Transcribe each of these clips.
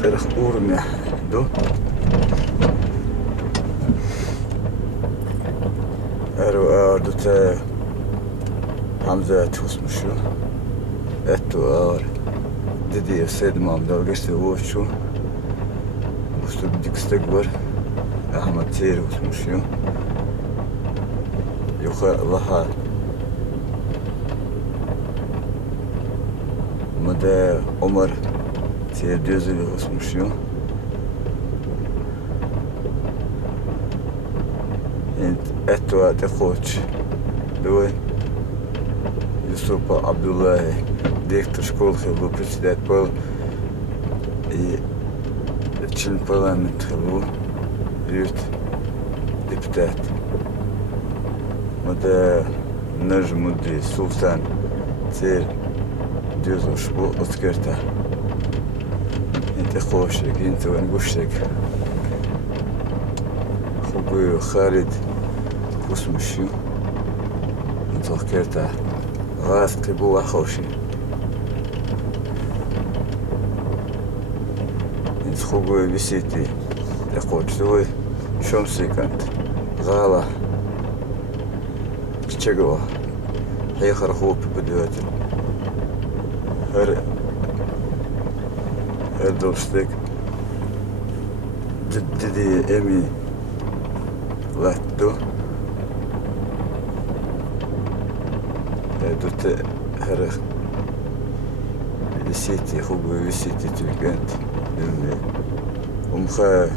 سرخ أورميا دو أرو أردو تا حمزة توسمشو أتو أر ددي سيد مام dalgaçta وشو وشو بدك استكبر أحمد تير وسمشو يخا الله مدى عمر تير ديزل وسمشو انت أتوا تخوش دوي يوسف عبد الله директор школы был председатель был и член парламента был депутат. Мада нажмуди султан тер дюзуш был открыта. انت خوشك انت ونقشك خوبي خالد كوسمشيو انت открыта غاز قبوة خوشي خوبه بسيتي يقول سوي شمسي كانت غالة تشجوا هي خرخوب بدوات هر دوستك جددي امي لاتو دوت هر بسيتي خوبه بسيتي تلقانت أمخا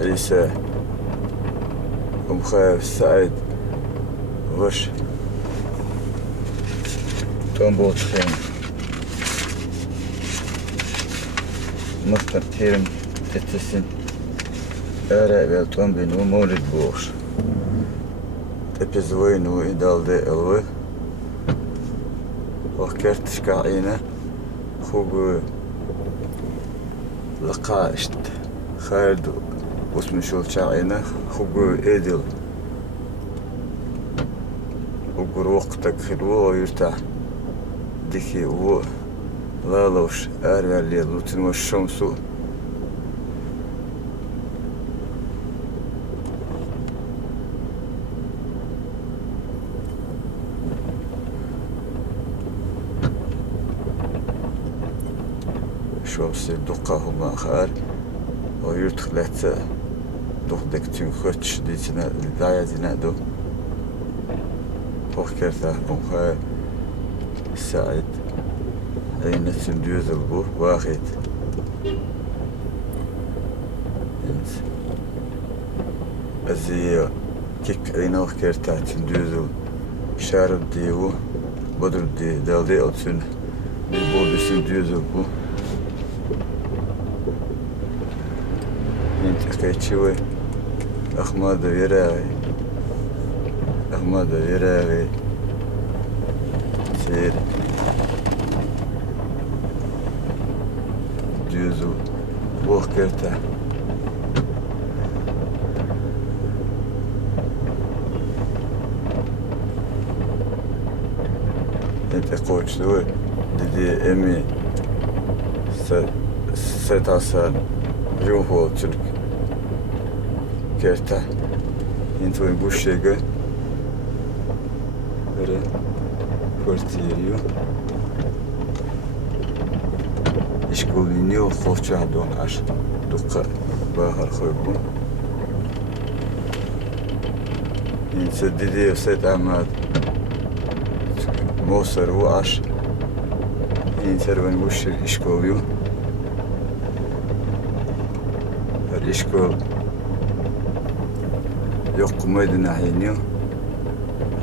عيسى أمخا سعيد غش تومبوت خيم مختار تيرم تتسن أرى بيلتون بينو مولد بوش تبزوين وإدال دي ألوه وكرتش كعينة خوب لقاشت خالد واسمه شو شاعينه خوب إيدل وقر وقتك خلوه ويرتاح ديكي و لا لوش أرى اللي لوتن والشمس شوفسي دقاهما خار ويرتخلت دخدك تنخدش ديتنا الداية دينادو وخكرتها بمخار سعيد عينة تندوز البو واخد أزي كيك عينة وخكرتها تندوز شارب ديو بدر دي دالدي أتسن بيبو بسندوز البو انت كيتشوي أحمد ويراغي سير جوزو بوخ كرتا انت قوش دوي دي امي ستاسان جوهو ترك كرتا انتو بوشيغا böyle kvartieriyo işkoliniyo hoşça donar dukka bahar khoybu inse dedi set amad moser wash interven wush işkoliyo işkol yok maydana hiniyo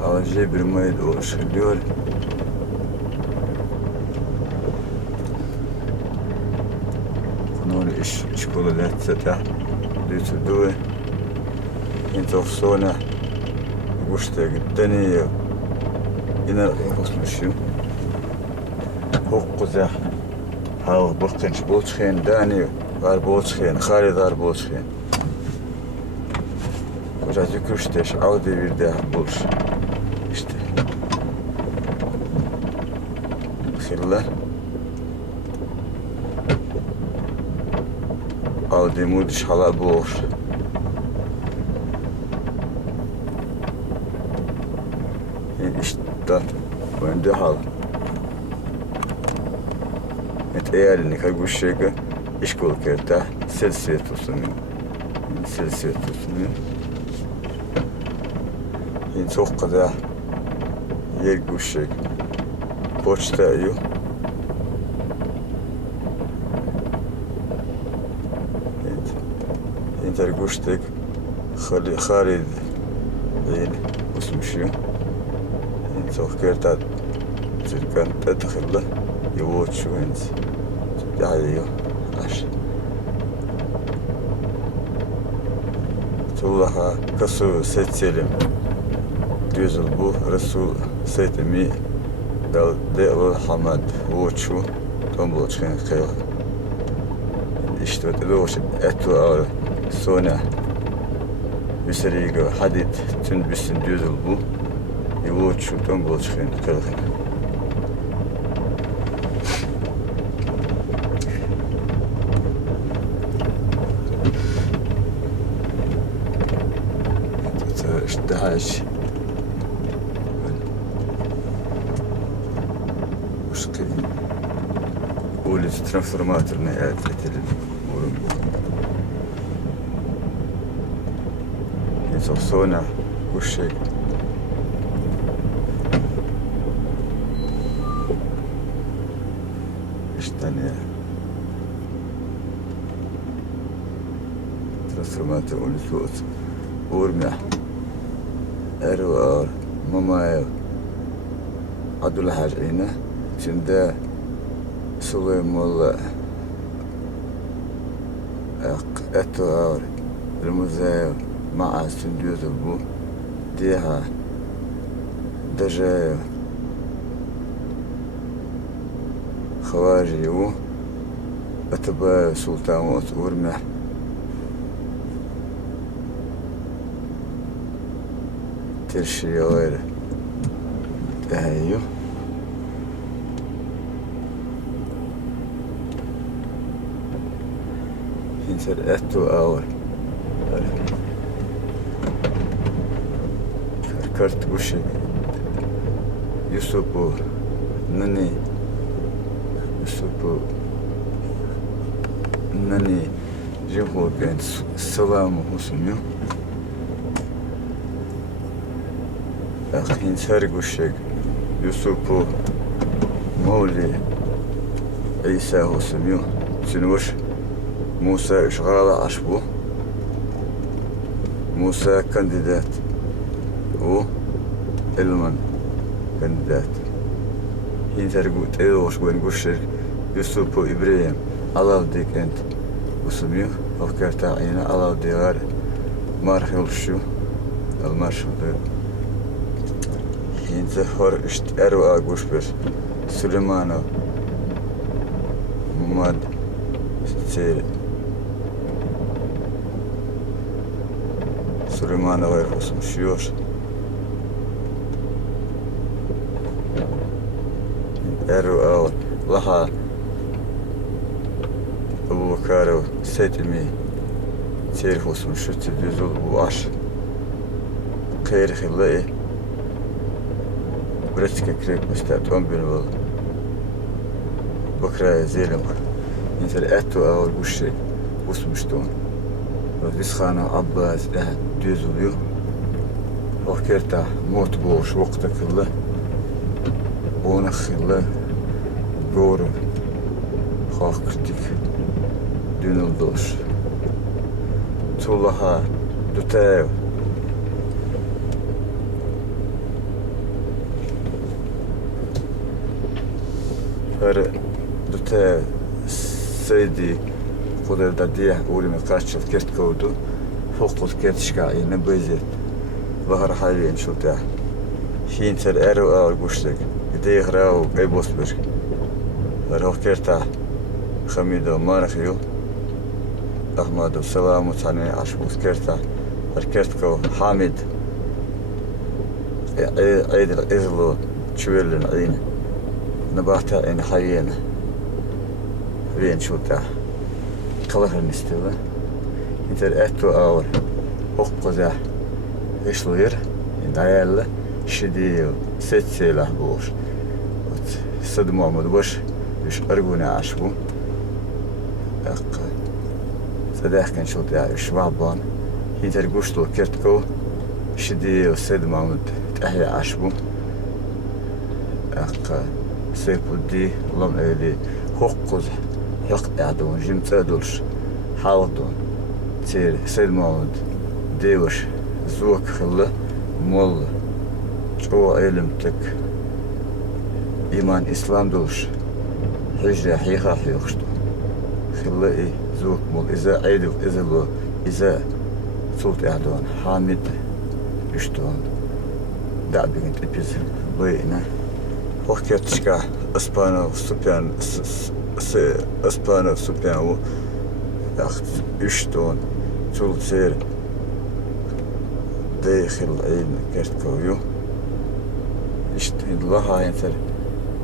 على جيب الميد وشليول نور إيش كل اللي تسمع ديتو دوي انتو خصونا وشتاق الدنيا إنا خصمشيو هوق زح هاو بقنش بوتشخين داني غار بوتشخين خالي غار بوتشخين وجاتي كشتش عودي بيردها بولش خله Aldi mudish hala boş. İşte önde hal. Et eğerini kaguşşega iş kol kerta selsiye tutsunuyor. Selsiye tutsunuyor. Yine çok kadar yer guşşeg. Poçta yok. Inter guştek خالد يعني اسمه شو انت فكرت كان تدخل له يوت شو انت يعني عش تولها كسو سيت سلم ديزل بو رسول سيت مي دال دال حمد ووت شو تنبول شكين خير اشتوت لوش اتو sonra Üseriga hadid tün büsün düzül bu. Yuvu çuğdan bol çıkın kırgın. İşte haç. Uşkı. Улица трансформаторная ответили. Собственно, гушей. İşte ne? Transformatör uluslararası. Urmya. Ervar. Mamaev. Adullah Hacine. Şimdi Süleyman'la Etvar. المزايا مع سندوز البو ديها دجايا خواجي و أتبا سلطان ورمح ترشي غير أهيو ينسر أتو أور كارت وشي يوسفو نني يوسفو نني جيبو كان السلام وسميو أخين سارق وشي يوسفو مولي عيسى وسميو سنوش موسى إشغال عشبو موسى كانديدات و إلمان كانديدات هين ترقوت إيوش وين قشر يوسفو إبراهيم الله ديك أنت وسميو أفكارتا عينا الله دي غار مارخ يلشو المارشو دي هين تهور اشت أروا قوش بر سليمانو مماد سيري سليمان غير اسم شيوش أرو أو لها أبو بكارو سيتمي تعرف اسم شو تدوزو وعش خير خلاقي برتك كريب مستعطون بينو بكرة زيلم ينزل أتو أو البوشي واسم شتون Vizxana Abbas da düz oluyor. Okerta mot boş vakta kılla. Ona kılla doğru. Hakırtık. Dünül doş. Tullaha dütev. Her dütev seydi قدر داديه أولي من قاشل كرت كودو فوق كرت شكاعي نبيزت ظهر حاليا شو تاع شين تر أرو أو البوشتك يديه راو أي بوسبر راو كرتا خميدو مارخيو أحمد السلام وتعني عشبوس كرتا الكرتكو حامد عيد الإزلو تشويلن عين نباتا إن حيين وين شو تاع كلها نستوى إنتر أتو أور أقوزه إشلوير إن عيال شديو ستسيله بوش صدموا مدوش يش أرجونا عشبو صدق كان شو تاع شوابان إنتر قشطو كرتكو شديو صدموا مد تحيا عشبو سيبودي لم أدي حقوز حق أعدون جيم تدلش حاضون تير سيد مود ديوش زوك خلا مول جو علمتك إيمان إسلام دلش حجة حيخا حيخشتو خلا إيه زوك مول إذا عيدو إذا لو إذا صوت أعدون حامد يشتون دعبي كنت إبيز بينا وكيتشكا اسبانو سوبيان اسبانو سوبيان اخت يشتون تولتير داخل عين كرتكويو يشتين لها ينتر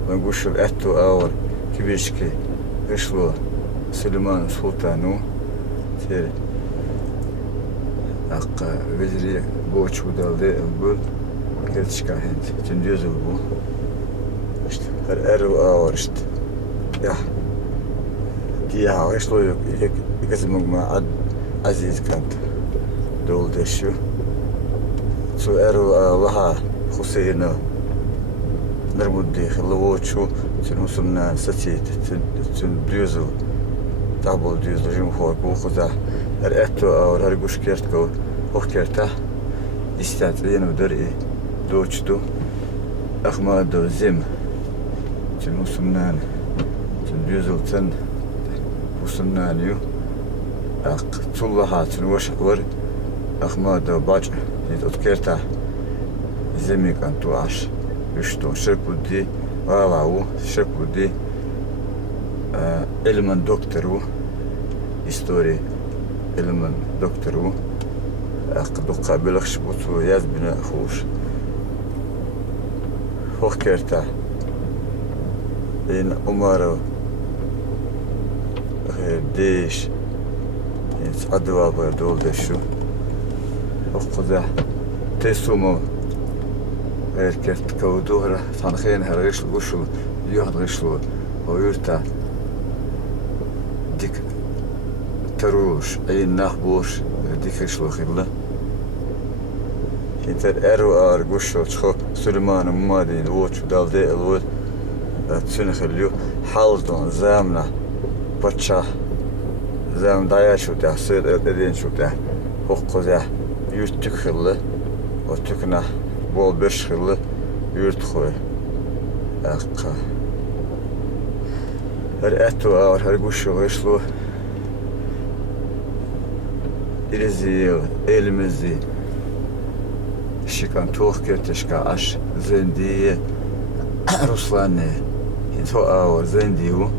ونقوش الاتو اور كبيشكي اشلو سليمان سلطانو تير اقا وزيري بوچو دالدي البول كرتشكا هنت تنديوزو بو الأرو أورشت يا ديها وإيش لو يقسمك مع عزيز كانت دول دشوا سو أرو لها خسينا نرمودي خلووتشو تنوصلنا ستيت تنبريزو تابل ديزو جيم فوق وخذا الأتو أو هرقوش كيرتكو وكيرته يستعطينا ودري دوتشتو أخمادو زم تنوصلنا تنبيزو تن وصلنانيو أق تولها تنوش ور أخمادو باج يتذكرته زمي كان توعش يشتون شربودي واو شربودي علم دكتورو هيستوري علم دكتورو أق دقة بلخش بطلو ياز بنا خوش فكرته إن أمارو ديش يتعدوا بردول دشو وقضى تسومو غير كرت كودوهرة تنخين هرغيش الوشو يوهد غيشلو ويرتا ديك تروش أي نخبوش ديك غيشلو خيلا انتر ارو ارغوشو تشخو سليمان ممادي الوچو دالدي الوت تسنخليو حالدون زامنا بچا زام دايا شو ده سير ادين شو ده حقوزه يرتك خله وتكنا بول بش خله يرت خوي اقا هر اتو اور هر گوشو غشلو إلزي إلمزي شكان توخ كرتشكا أش زندية روسلاني هو أور زنديو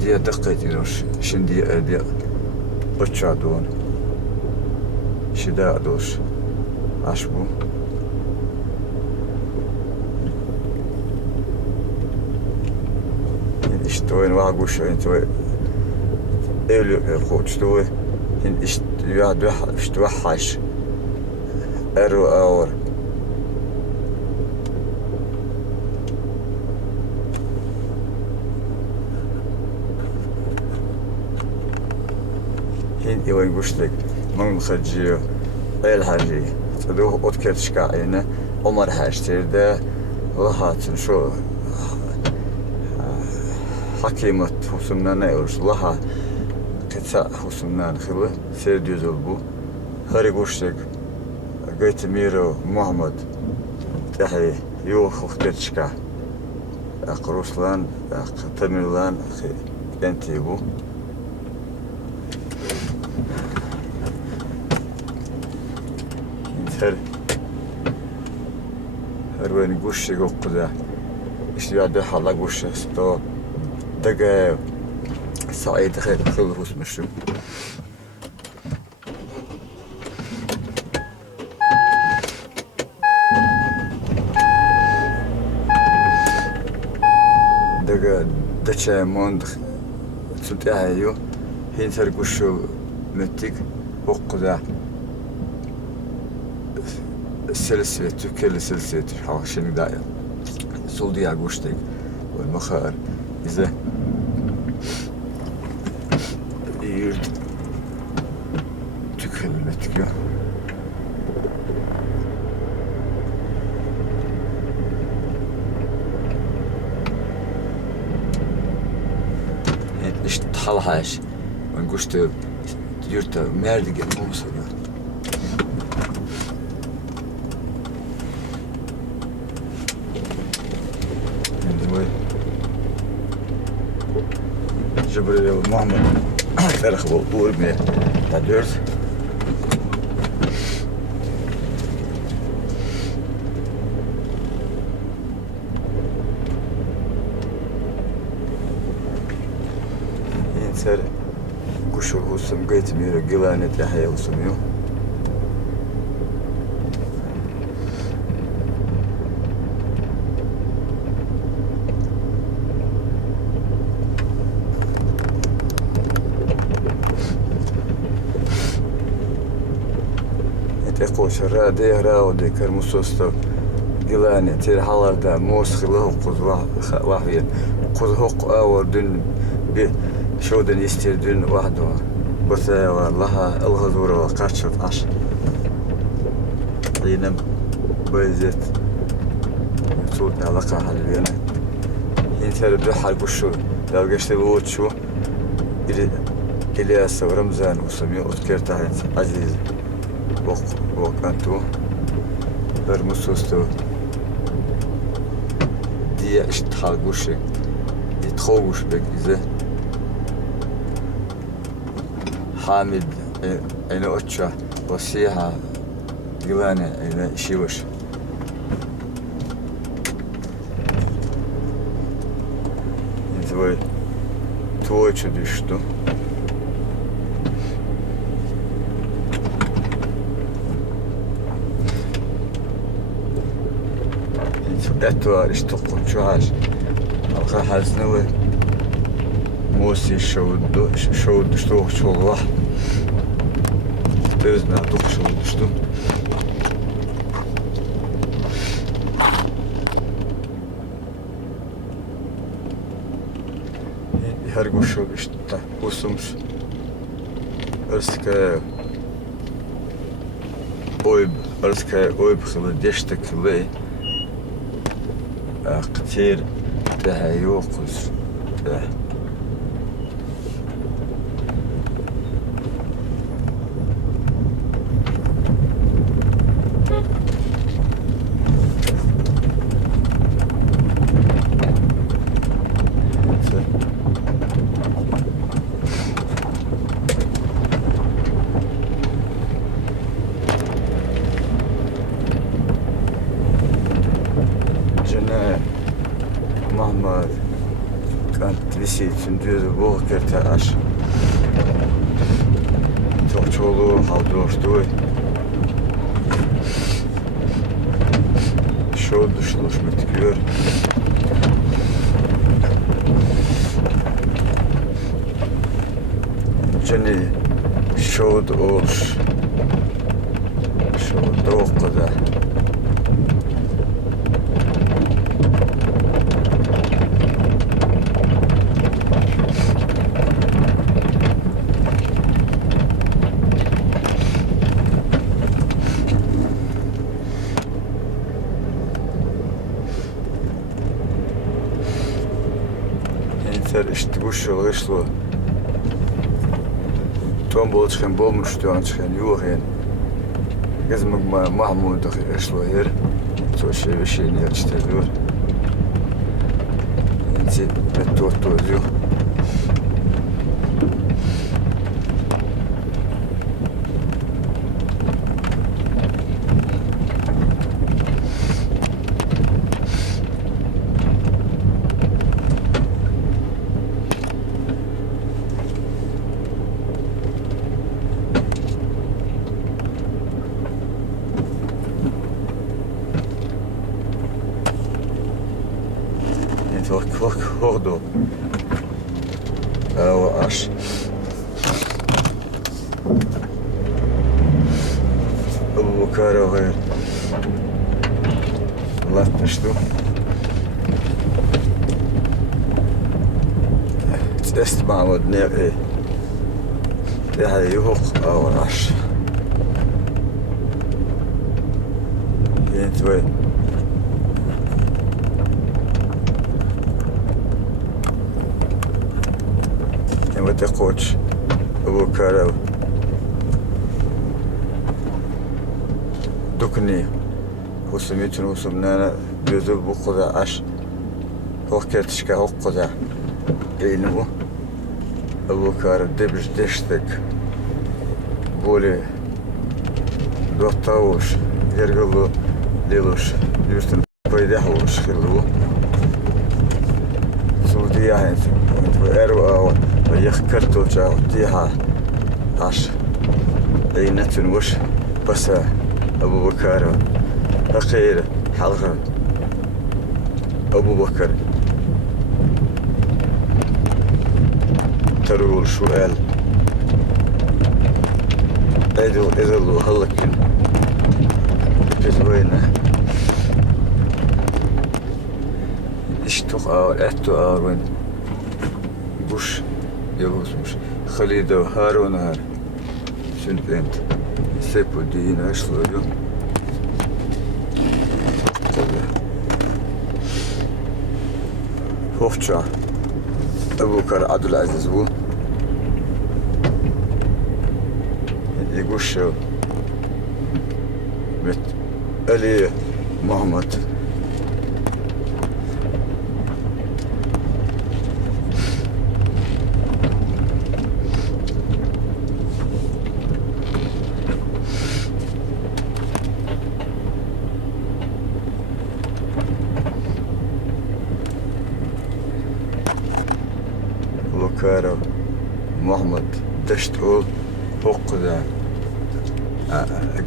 دي دقيتي روش شندي أدي بتشادون شدا دوش عشبو اشتوين واقوش انتو ايلو خوتشتوي ان اشتوحش ارو اور هين يوين قشتك من مخرجيو ايل حاجي تدوه اوتكتشكا عينا عمر هاشتير ده لهاتن شو حكيمة حسننا نايوش لها كتسا حسننا نخلو سيرديو زلبو هاري قشتك قيت ميرو محمد تحي يو خوكتشكا اق روسلان اق تميلان اخي انتيبو هروين قشي قوقدا اشتبع ده حالا قشي ستو دقا سعيد خير خلو اسمشو دقا دچا موند تنتهيو Hinter kuşu mettik hokkuda silsile tükeli silsile hava şimdi da soldu ya kuştek ve mahar bize yurt tükeli mettik ya. İşte talhaş ben kuştu yurtta merdigen olsa ya. جبريل ومحمد فرخ وورمي تدرس ينسر كشو وسم قيت ميرو قلانة يحيى وسميو تقوش الرادي راودي كرمسوستو قلاني تير حلر دا موس خلوه قد واحد قد هق أول دن شو دن يستير دن واحد بس والله الغزورة وقاشت عش لينم بيزت صوتنا لقى حلبينا ينتهي بدحر بشو لو قشت الوت شو إلياس ورمزان وسمي أذكر تحت عزيز وقتو برمسوستو دي اشتحال قوشي يتخوش بك إذا حامد أين أتشا وسيحة قلانة أين شيوش ينتوي تويتشو ديشتو اتوار اشتقوا شو هاش الخا حزنوي موسي شود شتوه شو الله بيزنا دوق شود شتو هرقو شو اشتا وسمش ارسكا اويب خلو ديشتك لي كتير تهيوقز مهما كانت لسي تندير بوه كرتاش توقشولو حاضروش دوي شو دشلوش متكير جني شو دولش شو دوق ده işte kuşu kışlı tombol çıkan bolmuş diyor çıkan yok yani kızım Mahmud kışlı yer çok şey bir şey ne işte diyor ince metto diyor Hoch, hoch, hoch, du. Asch. أبو بكر وغير الله تنشدو استمع ودني ايه يعني يهوق أو راش ينتوي يما تقوش أبو بكر دكني وسميتن وسمنانا بيذوب بقضاء عش وقتشكا وقضاء إنه أبو بكر دبش دشتك بولي دوطاوش يرقلو ليلوش يرتن بيدحوش خلو سوديا هنت وإرو ويخكرتو جاو ديها عش عينتن وش بس أبو بكر أخير حلقة أبو بكر ترول سؤال إذا هلكن بزوينة اشتوق أتو وين بوش يغوص مش خليد هارون هار سنت انت سيبو دينا شلويو هوفشا أبو بكر عبد العزيز بو يقوش مت علي محمد بكر محمد دشت أول فوق ذا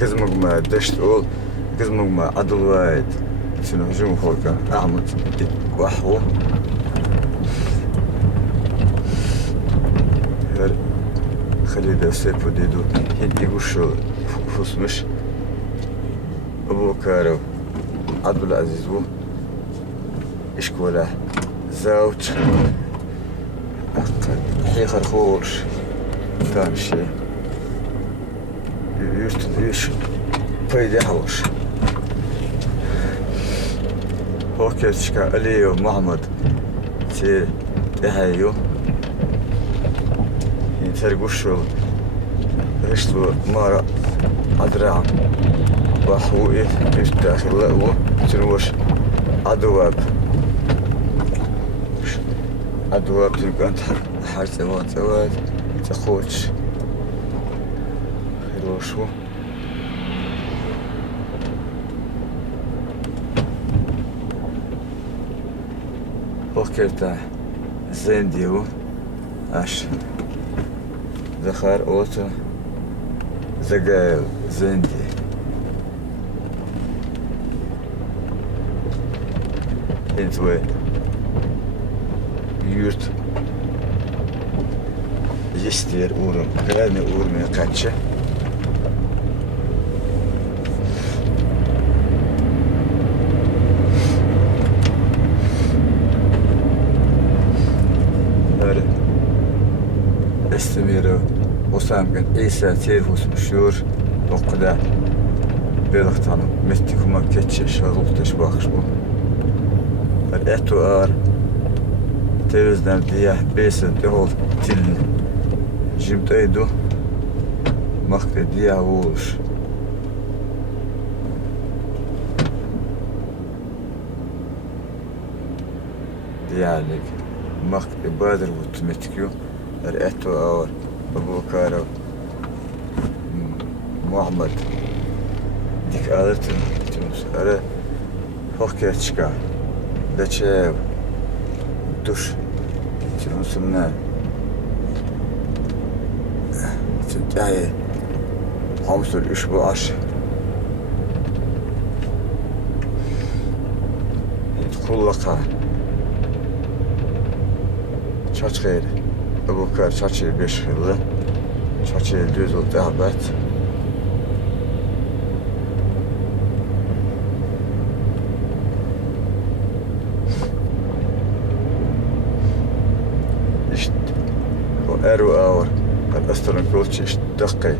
قزمك ما دشت أول قزمك ما عدل وايد شنو هجوم فوق أحمد وحو خليد سيفو ديدو هندي وشو فسمش أبو بكر عبد العزيز بو إشكوله زوج حيخر خوش ثاني شيء يش فايدة حوش هوكي تشكا علي محمد تي تهايو يترقوشو يشلو مارا عدرام وحوئي يفتاخر لأوه تنوش عدواب عدواب تلقى أنت حاجة سواد تخوش خيروشو وكيتا زين ديو اش ذخار اوتو زقايل زين دي انتوي يورت يستير اورم غاني اورمي قاتشة استميرو وسامكن إيسا تيفوس مشهور وقدا بيلختانو مستيكوما كتشة شغلتش باخشبو الاتو ار تيوزدان دياه بيسن تهول تلن جيمت ايدو مخي دياه وولش ديالك مخي بادر وتمتكيو الاتو اور أبو بكر محمد ديك آلتن تمس أرى فوقي تشكا دشاو دوش تمس منا تنتهي خمس الأسبوع عشر يدخل لقا شاش خير أبو بكر شاشي 5 yılda شاشة الجوز والتعبت İşte o eru ağır الأسترن كوتش دقي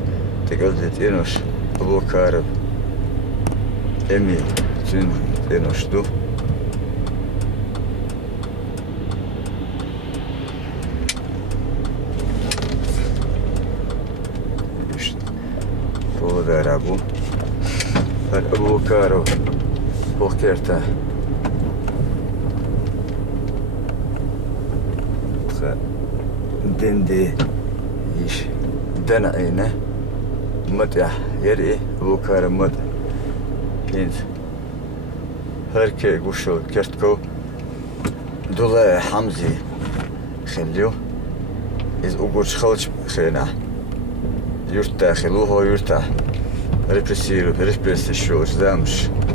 تقلدت إنوش أبو كارب إمي تين إنوش دو İşte bu da Rabu Abu Karo Pokerta دندي إيش دنعينه مدح يري بوكار مد إنت هركي قوشو كرتكو دولا حمزي خليو إذ أقولش خلش خينا يرتاح خلوه يرتاح ريبرسيرو ريبرسي شو زامش